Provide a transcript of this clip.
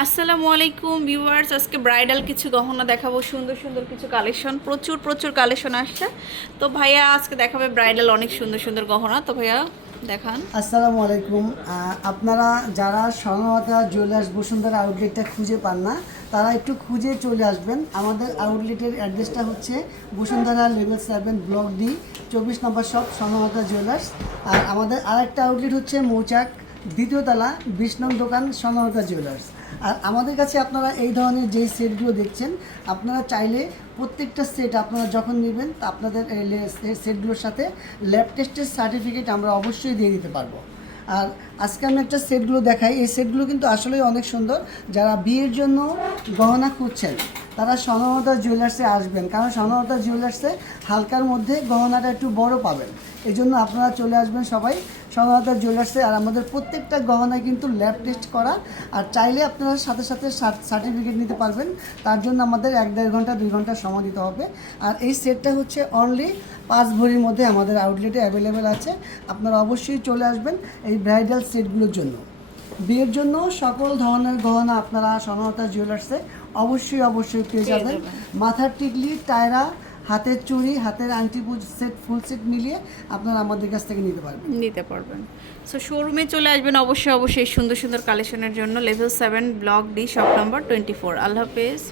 আসসালামু আলাইকুম ভিউয়ার্স, আজকে ব্রাইডাল কিছু গহনা দেখাবো, সুন্দর সুন্দর কিছু কালেকশন, প্রচুর প্রচুর কালেকশন আসছে। তো ভাইয়া, আজকে দেখাবে ব্রাইডাল অনেক সুন্দর সুন্দর গহনা। তো ভাইয়া, দেখান। আসসালামু আলাইকুম। আপনারা যারা স্বর্ণমাতা জুয়েলার্স বসুন্ধরা আউটলেটটা খুঁজে পান না, তারা একটু খুঁজে চলে আসবেন। আমাদের আউটলেটের অ্যাড্রেসটা হচ্ছে Bashundhara level seven block D, চব্বিশ নম্বর শপ স্বর্ণমাতা জুয়েলার্স। আর আমাদের আরেকটা আউটলেট হচ্ছে মৌচাক দ্বিতীয় তলা, বিশ নং দোকান স্বর্ণমাতা জুয়েলার্স আর আমাদের কাছে আপনারা এই ধরনের যেই সেটগুলো দেখছেন, আপনারা চাইলে প্রত্যেকটা সেট আপনারা যখন নেবেন, তা আপনাদের সেটগুলোর সাথে ল্যাব টেস্টের সার্টিফিকেট আমরা অবশ্যই দিয়ে দিতে পারব। আর আজকে আমি একটা সেটগুলো দেখাই। এই সেটগুলো কিন্তু আসলেই অনেক সুন্দর। যারা বিয়ের জন্য গহনা খুঁজছেন তারা স্বর্ণমতা জুয়েলার্সে আসবেন। কারণ স্বর্ণমতা জুয়েলার্সে হালকার মধ্যে গহনাটা একটু বড় পাবেন। এই জন্য আপনারা চলে আসবেন সবাই স্বর্ণমতা জুয়েলার্সে আর আমাদের প্রত্যেকটা গহনায় কিন্তু ল্যাব টেস্ট করা। আর চাইলে আপনারা সাথে সাথে সার্টিফিকেট নিতে পারবেন। তার জন্য আমাদের এক দেড় ঘণ্টা, দুই ঘণ্টা সময় দিতে হবে। আর এই সেটটা হচ্ছে অনলি পাঁচ ভরির মধ্যে আমাদের আউটলেটে অ্যাভেলেবেল আছে। আপনারা অবশ্যই চলে আসবেন এই ব্রাইডাল সেটগুলোর জন্য। বিয়ের জন্য সকল ধরনের গহনা আপনারা স্বর্ণলতা জুয়েলার্সে অবশ্যই অবশ্যই পেয়ে যাবেন। মাথার টিকলি টায়রা হাতের চুড়ি হাতের আংটি সেট ফুল সেট মিলিয়ে আপনারা আমাদের কাছ থেকে নিতে পারবেন। নিতে পারবেন। সো শোরুমে চলে আসবেন অবশ্যই অবশ্যই সুন্দর সুন্দর কালেকশনের জন্য। Level seven block D shop number twenty four আল্লাহ হাফেজ।